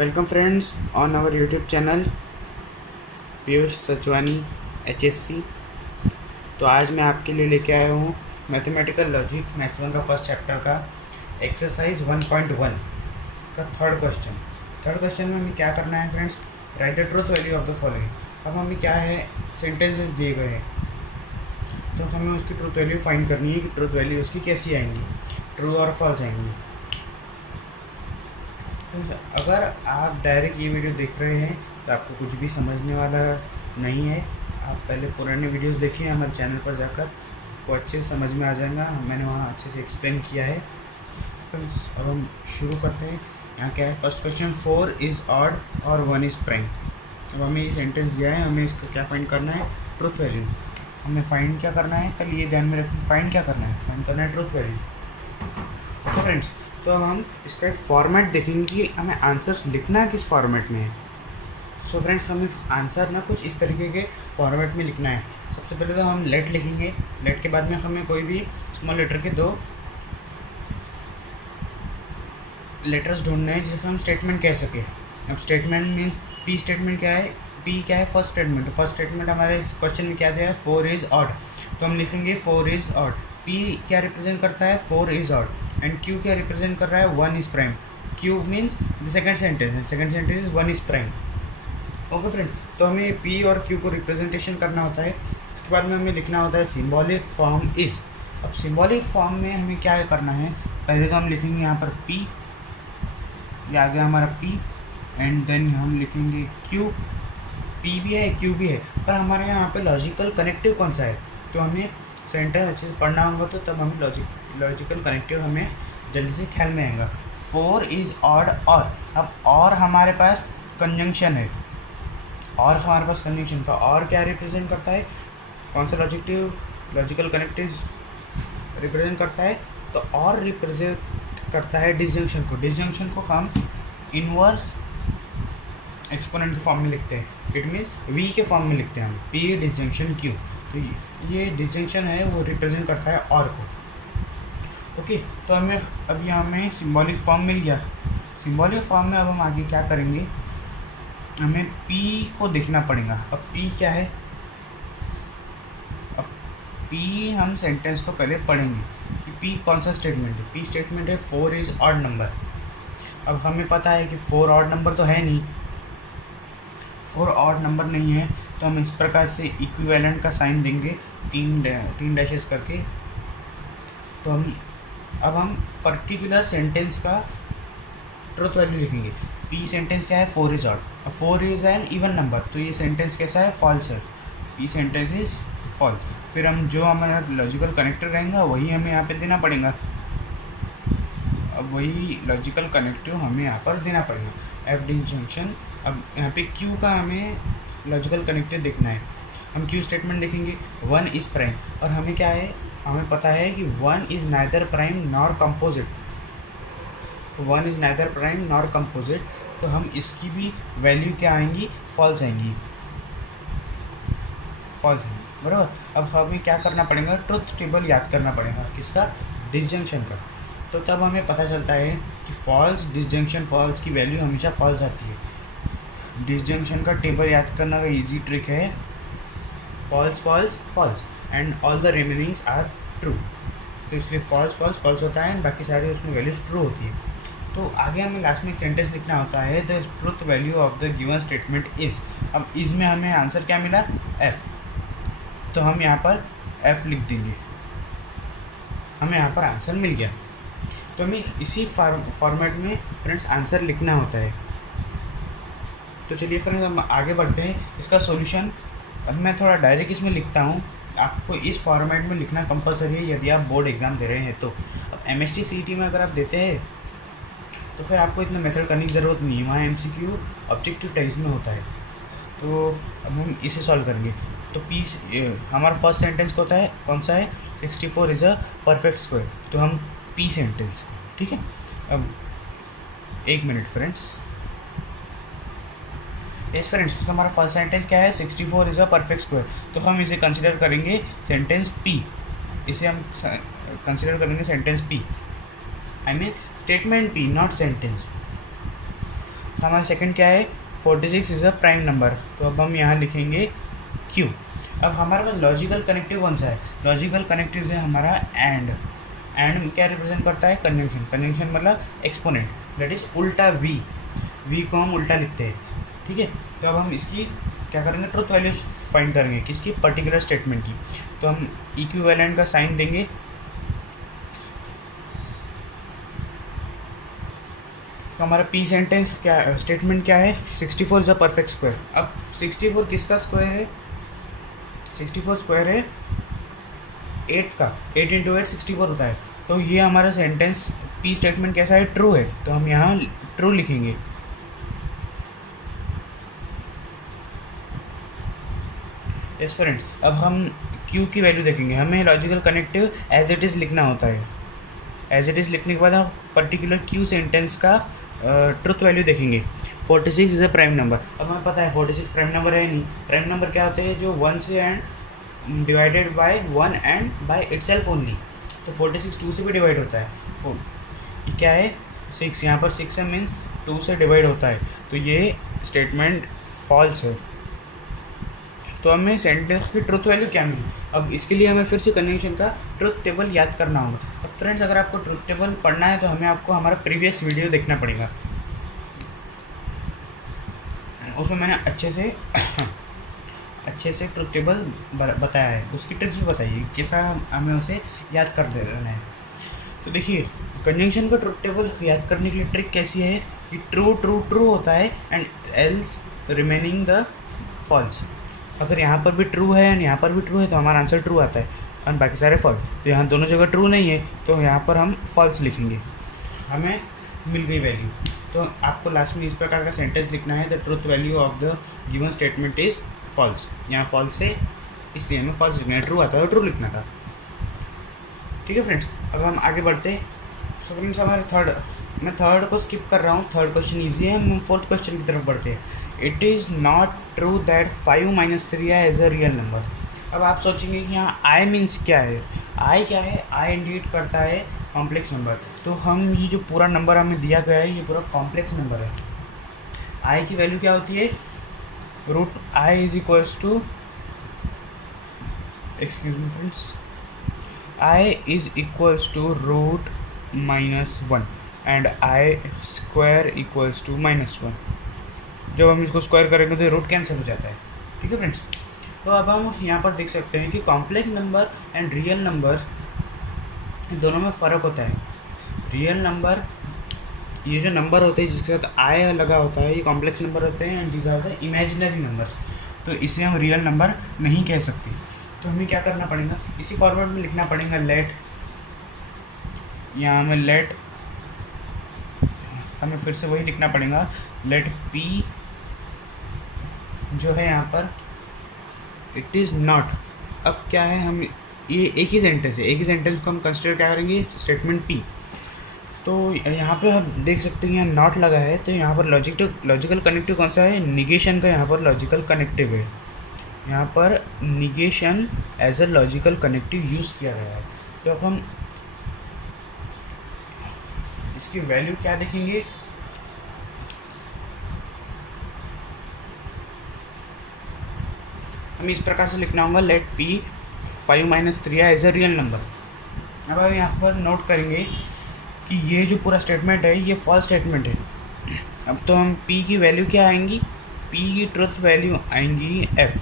Welcome friends on our YouTube channel Piyush Sachwani HSC। तो आज मैं आपके लिए लेके आया हूँ मैथमेटिकल लॉजिक मैथ्स 1 का फर्स्ट चैप्टर का एक्सरसाइज 1.1 का थर्ड क्वेश्चन में हमें क्या करना है friends, right the truth value of the following. अब हमें क्या है, सेंटेंसेस दिए गए हैं तो हमें उसकी ट्रूथ वैल्यू फाइंड करनी है कि ट्रूथ वैल्यू उसकी कैसी आएंगी, ट्रू और फॉल्स आएंगी। अगर आप डायरेक्ट ये वीडियो देख रहे हैं तो आपको कुछ भी समझने वाला नहीं है। आप पहले पुराने वीडियोस देखिए हमारे चैनल पर जाकर, आपको अच्छे से समझ में आ जाएगा। मैंने वहाँ अच्छे से एक्सप्लेन किया है। अब हम शुरू करते हैं। यहाँ क्या है, फर्स्ट क्वेश्चन 4 इज़ ऑड और 1 इज़ प्राइम। अब हमें ये सेंटेंस दिया है, हमें इसका क्या फाइंड करना है, ट्रूथ वैल्यू। हमें फाइंड क्या करना है, कल ये ध्यान में रखिए, फाइंड क्या करना है, फाइंड करना है ट्रूथ वैल्यू। ओके फ्रेंड्स, तो अब हम इसका एक फॉर्मेट देखेंगे कि हमें आंसर लिखना किस फॉर्मेट में है। सो फ्रेंड्स, हमें आंसर ना कुछ इस तरीके के फॉर्मेट में लिखना है। सबसे पहले तो हम लेट लिखेंगे। लेट के बाद में हमें कोई भी स्मॉल लेटर के 2 लेटर्स ढूंढना है जिसको हम स्टेटमेंट कह सके। अब स्टेटमेंट मीन्स पी स्टेटमेंट क्या है, पी क्या है, फर्स्ट स्टेटमेंट। फर्स्ट स्टेटमेंट हमारे इस क्वेश्चन में क्या दिया है, 4 इज़ ऑड, तो हम लिखेंगे 4 इज़ ऑड। पी क्या रिप्रेजेंट करता है, 4 इज़ ऑड। एंड क्यू क्या रिप्रेजेंट कर रहा है, 1 is prime. Q means the second sentence, and second sentence is 1 is prime. Okay friend, तो हमें पी और क्यू को रिप्रेजेंटेशन करना होता है। उसके बाद में हमें लिखना होता है सिम्बॉलिक फॉर्म इज़। अब सिम्बॉलिक फॉर्म में हमें क्या करना है, पहले तो हम लिखेंगे यहाँ पर पी, ये आ गया हमारा पी, एंड देन हम लिखेंगे क्यू। पी भी है, क्यू भी है, पर हमारे यहाँ पे लॉजिकल कनेक्टिव कौन सा है, तो हमें सेंटेंस अच्छे से पढ़ना होगा, तो तब हमें लॉजिकल कनेक्टिव हमें जल्दी से ख्याल में आएगा। 4 इज़ ऑड और, अब और हमारे पास कंजंक्शन है, और हमारे पास कंजंक्शन का और क्या रिप्रेजेंट करता है, कौन सा लॉजिकल कनेक्टिव रिप्रेजेंट करता है, तो और रिप्रेजेंट करता है डिसजंक्शन को। डिसजंक्शन को हम इनवर्स एक्सपोनेंट के फॉर्म में लिखते हैं, इट मीन्स वी के फॉर्म में लिखते हैं हम, पी डिसजंक्शन क्यू। तो ये डिसजंक्शन है वो रिप्रेजेंट करता है और को। ओके, तो हमें अब यहाँ में सिंबॉलिक फॉर्म मिल गया। सिंबॉलिक फॉर्म में अब हम आगे क्या करेंगे, हमें पी को देखना पड़ेगा। अब पी क्या है, अब पी हम सेंटेंस को पहले पढ़ेंगे कि पी कौन सा स्टेटमेंट है। पी स्टेटमेंट है 4 इज़ ऑड नंबर। अब हमें पता है कि 4 ऑड नंबर तो है नहीं, 4 ऑड नंबर नहीं है, तो हम इस प्रकार से इक्विवेलेंट का साइन देंगे, तीन डैशेस करके। तो अब हम पर्टिकुलर सेंटेंस का ट्रूथ वैल्यू लिखेंगे। पी सेंटेंस क्या है, 4 इज़ ऑड। अब 4 इज़ एन इवन नंबर, तो ये सेंटेंस कैसा है, फॉल्स है। P sentence is false. फिर हम जो हमारा लॉजिकल कनेक्टर रहेगा वही हमें यहाँ पे देना पड़ेगा। अब वही लॉजिकल कनेक्टिव हमें यहाँ पर देना पड़ेगा, एफ डिसजंक्शन। अब यहाँ पे क्यू का हमें लॉजिकल कनेक्टिव देखना है। हम क्यू स्टेटमेंट देखेंगे, 1 इज़ प्राइम, और हमें क्या है, हमें पता है कि 1 is neither prime nor composite. 1 is neither prime nor composite, तो हम इसकी भी वैल्यू क्या आएंगी, फॉल्स आएंगी, फॉल्स आएंगी, बराबर। अब हमें क्या करना पड़ेगा, ट्रुथ टेबल याद करना पड़ेगा, किसका, डिसजंक्शन का। तो तब हमें पता चलता है कि फॉल्स डिसजंक्शन फॉल्स की वैल्यू हमेशा फॉल्स आती है। डिसजंक्शन का टेबल याद करना का इजी ट्रिक है, false false false and all the remainings are true. तो इसलिए फॉल्स फॉल्स फॉल्स होता है एंड बाकी सारे उसमें वैल्यूज ट्रू होती है। तो आगे हमें लास्ट में एक सेंटेंस लिखना होता है, the truth value of the given statement is. अब इज़ में हमें आंसर क्या मिला, एफ, तो हम यहाँ पर एफ लिख देंगे, हमें यहाँ पर आंसर मिल गया। तो हमें इसी फॉर्मेट में फ्रेंड्स आंसर लिखना होता है। तो चलिए फ्रेंड्स हम आगे बढ़ते हैं। इसका सॉल्यूशन अब मैं थोड़ा डायरेक्ट इसमें लिखता हूँ, आपको इस फॉर्मेट में लिखना कंपलसरी है यदि आप बोर्ड एग्ज़ाम दे रहे हैं। तो अब MST CET में अगर आप देते हैं तो फिर आपको इतना मेथड करने की ज़रूरत नहीं है, वहाँ MCQ ऑब्जेक्टिव टाइप्स में होता है। तो अब हम इसे सॉल्व करेंगे। तो पी हमारा फर्स्ट सेंटेंस होता है, कौन सा है, 64 इज़ अ परफेक्ट स्क्वायर, तो हम पी सेंटेंस, ठीक है। अब एक मिनट फ्रेंड्स, यस फ्रेंड्स, तो हमारा फर्स्ट सेंटेंस क्या है, 64 इज़ अ परफेक्ट स्क्वायर, तो हम इसे कंसिडर करेंगे सेंटेंस पी। इसे हम कंसिडर करेंगे sentence P, I mean statement P, not sentence. हमारा सेकंड क्या है, 46 इज़ अ प्राइम नंबर, तो अब हम यहाँ लिखेंगे Q। अब हमारे पास लॉजिकल कनेक्टिव कौन सा है, लॉजिकल कनेक्टिव है हमारा एंड क्या रिप्रेजेंट करता है, कंजंक्शन। कंजंक्शन मतलब एक्सपोनेंट, दैट इज उल्टा वी को हम उल्टा लिखते हैं, ठीक है। तो अब हम इसकी क्या करेंगे, ट्रुथ वैल्यू फाइंड करेंगे किसकी, पर्टिकुलर स्टेटमेंट की। तो हम इक्विवेलेंट का साइन देंगे, तो हमारा पी सेंटेंस क्या स्टेटमेंट क्या है, 64 इज अ परफेक्ट स्क्वायर। अब 64 किसका स्क्वायर है, 64 स्क्वायर है 8 का, 8 इंटू 8 64 होता है। तो ये हमारा सेंटेंस पी स्टेटमेंट कैसा है, ट्रू है, तो हम यहाँ ट्रू लिखेंगे। यस फ्रेंड्स, अब हम क्यू की वैल्यू देखेंगे। हमें logical connective as it is लिखना होता है। एज इट इज़ लिखने के बाद हम पर्टिकुलर क्यू सेंटेंस का ट्रुथ वैल्यू देखेंगे। 46 इज़ अ प्राइम नंबर। अब हमें पता है 46 प्राइम नंबर है नहीं। प्राइम नंबर क्या होते हैं, जो 1 से and divided by 1 and by itself only. तो 46 2 से भी डिवाइड होता है। ये क्या है, 6, यहाँ पर 6 है मीन्स 2 से डिवाइड होता है। तो ये स्टेटमेंट फॉल्स है। तो हमें सेंटेंस की ट्रुथ वैल्यू क्या मिली। अब इसके लिए हमें फिर से कंजंक्शन का ट्रुथ टेबल याद करना होगा। अब फ्रेंड्स, अगर आपको ट्रुथ टेबल पढ़ना है तो हमें आपको हमारा प्रीवियस वीडियो देखना पड़ेगा। उसमें मैंने अच्छे से ट्रुथ टेबल बताया है, उसकी ट्रिक्स भी बताइए कैसा हमें उसे याद कर लेना है। तो देखिए, कंजंक्शन का ट्रुथ टेबल याद करने के लिए ट्रिक कैसी है कि ट्रू ट्रू ट्रू होता है and else remaining the false. अगर यहाँ पर भी ट्रू है एंड यहाँ पर भी ट्रू है तो हमारा आंसर ट्रू आता है और बाकी सारे फॉल्स। तो यहाँ दोनों जगह ट्रू नहीं है तो यहाँ पर हम फॉल्स लिखेंगे। हमें मिल गई वैल्यू। तो आपको लास्ट में इस प्रकार का सेंटेंस लिखना है, the truth value of the given statement is false. यहाँ फॉल्स है इसलिए हमें फॉल्स लिखना है, ट्रू आता है और ट्रू लिखना था। ठीक है फ्रेंड्स, अब हम आगे बढ़ते हैं। सो फ्रेंड्स, हमारे मैं थर्ड को स्किप कर रहा हूँ। थर्ड क्वेश्चन ईजी है, हम फोर्थ क्वेश्चन की तरफ बढ़ते हैं। It is not true that 5 - 3i as a real number. अब आप सोचेंगे कि यहाँ आई मीन्स क्या है। आई क्या है, आई इंडिकेट करता है कॉम्प्लेक्स नंबर। तो हम ये जो पूरा नंबर हमें दिया गया है ये पूरा कॉम्प्लेक्स नंबर है। आई की वैल्यू क्या होती है, root i is equals to, excuse me friends, i is equals to root -1 and i square equals to -1। जब हम इसको स्क्वायर करेंगे तो रूट कैंसिल हो जाता है। ठीक है फ्रेंड्स, तो अब हम यहाँ पर देख सकते हैं कि complex number and real number दोनों में फ़र्क होता है। रियल नंबर, ये जो नंबर होते हैं जिसके साथ आई लगा होता है, ये कॉम्प्लेक्स नंबर होते हैं and these are the imaginary numbers. तो इसे हम रियल नंबर नहीं कह सकते। तो हमें क्या करना पड़ेगा, इसी फॉर्मेट में लिखना पड़ेगा। लेट, यहाँ हमें लेट, हमें फिर से वही लिखना पड़ेगा। लेट पी जो है यहाँ पर इट इज़ नॉट। अब क्या है, हम ये एक ही सेंटेंस है, एक ही सेंटेंस को हम कंसिडर क्या करेंगे, स्टेटमेंट पी। तो यहाँ पे हम देख सकते हैं यहाँ नॉट लगा है, तो यहाँ पर लॉजिकल कनेक्टिव कौन सा है, निगेशन का यहाँ पर लॉजिकल कनेक्टिव है। यहाँ पर negation as a logical connective use किया गया है। तो अब हम इसकी वैल्यू क्या देखेंगे, हमें इस प्रकार से लिखना होगा, let P 5 - 3i as a real number. अब हम यहाँ पर नोट करेंगे कि ये जो पूरा स्टेटमेंट है ये फॉल्स स्टेटमेंट है। अब तो हम p की वैल्यू क्या आएंगी, p की ट्रुथ वैल्यू आएंगी f।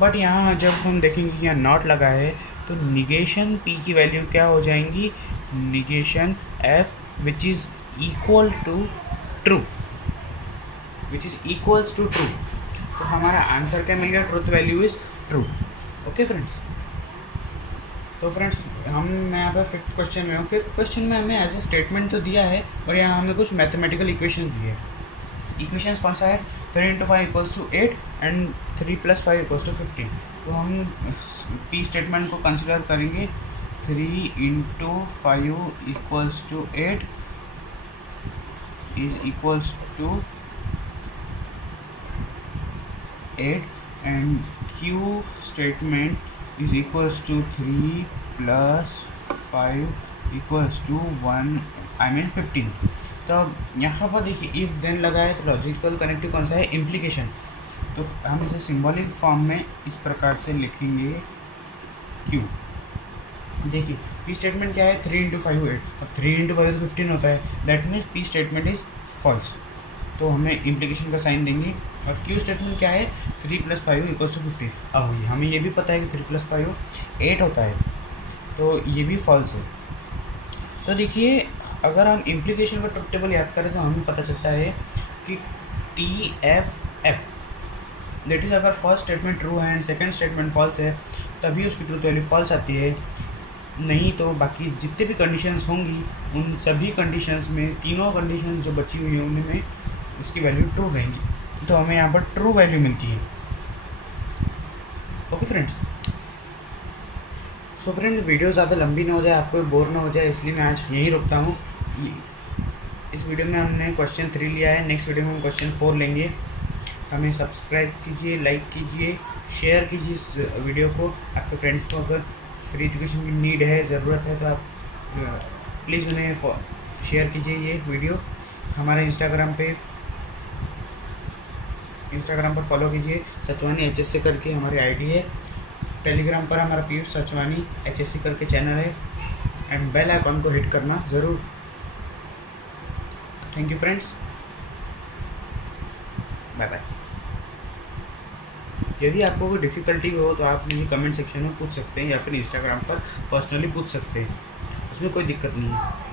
बट यहाँ जब हम देखेंगे कि यहाँ नॉट लगा है तो निगेशन p की वैल्यू क्या हो जाएंगी, negation f which is equal to true, which is equals to true. तो हमारा आंसर क्या मिल गया, truth value is true. Okay friends, तो फ्रेंड्स मैं यहाँ पर फिफ्थ क्वेश्चन में हूँ। फिफ्थ क्वेश्चन में हमें एज ए स्टेटमेंट तो दिया है और यहाँ हमें कुछ मैथमेटिकल इक्वेशंस दिए हैं। इक्वेशंस कौन सा है, 3 × 5 = 8 एंड 3 + 5 = 15। तो हम पी स्टेटमेंट को कंसिडर करेंगे, 3 × 5 = 8 is equals to 8 and Q statement is equals to 3 + 5 = 1, I mean 15। तो अब यहाँ पर देखिए इफ़ देन लगा है तो लॉजिकल कनेक्टिव कौन सा है, इम्प्लीकेशन। तो हम इसे सिंबॉलिक फॉर्म में इस प्रकार से लिखेंगे क्यू। देखिए पी स्टेटमेंट क्या है, 3 × 5 8, अब 3 × 5 तो 15 होता है, that means P statement is false, तो हमें इम्प्लीकेशन का साइन देंगे। और क्यू स्टेटमेंट क्या है, 3 + 5 = 15। अब हमें ये भी पता है कि 3 + 5 8 होता है, तो ये भी फॉल्स है। तो देखिए अगर हम इम्प्लीकेशन का ट्रुथ टेबल याद करें तो हमें पता चलता है कि TFF, दैट इज़ अगर फर्स्ट स्टेटमेंट ट्रू है एंड सेकंड स्टेटमेंट फॉल्स है तभी उसकी ट्रुथ वैल्यू फॉल्स आती है, नहीं तो बाकी जितने भी कंडीशंस होंगी उन सभी कंडीशंस में, तीनों कंडीशंस जो बची हुई हैं उनमें उसकी वैल्यू ट्रू रहेंगी, तो हमें यहाँ पर ट्रू वैल्यू मिलती है। Okay friends, so friend video ज़्यादा लंबी ना हो जाए, आपको बोर ना हो जाए, इसलिए मैं आज यहीं रुकता हूँ। इस वीडियो में हमने क्वेश्चन 3 लिया है, नेक्स्ट वीडियो में हम क्वेश्चन 4 लेंगे। हमें सब्सक्राइब कीजिए, लाइक कीजिए, शेयर कीजिए इस वीडियो को। आपके फ्रेंड्स को अगर फ्री एजुकेशन की नीड है, ज़रूरत है, तो आप प्लीज़ उन्हें शेयर कीजिए ये वीडियो। हमारे इंस्टाग्राम पर फॉलो कीजिए, सचवानी HSC करके हमारी आईडी है। टेलीग्राम पर हमारा पीयूष सचवानी HSC करके चैनल है, एंड बेल आइकॉन को हिट करना ज़रूर। Thank you friends, bye bye. यदि आपको कोई डिफ़िकल्टी हो तो आप मुझे कमेंट सेक्शन में पूछ सकते हैं या फिर इंस्टाग्राम पर पर्सनली पूछ सकते हैं, उसमें कोई दिक्कत नहीं है।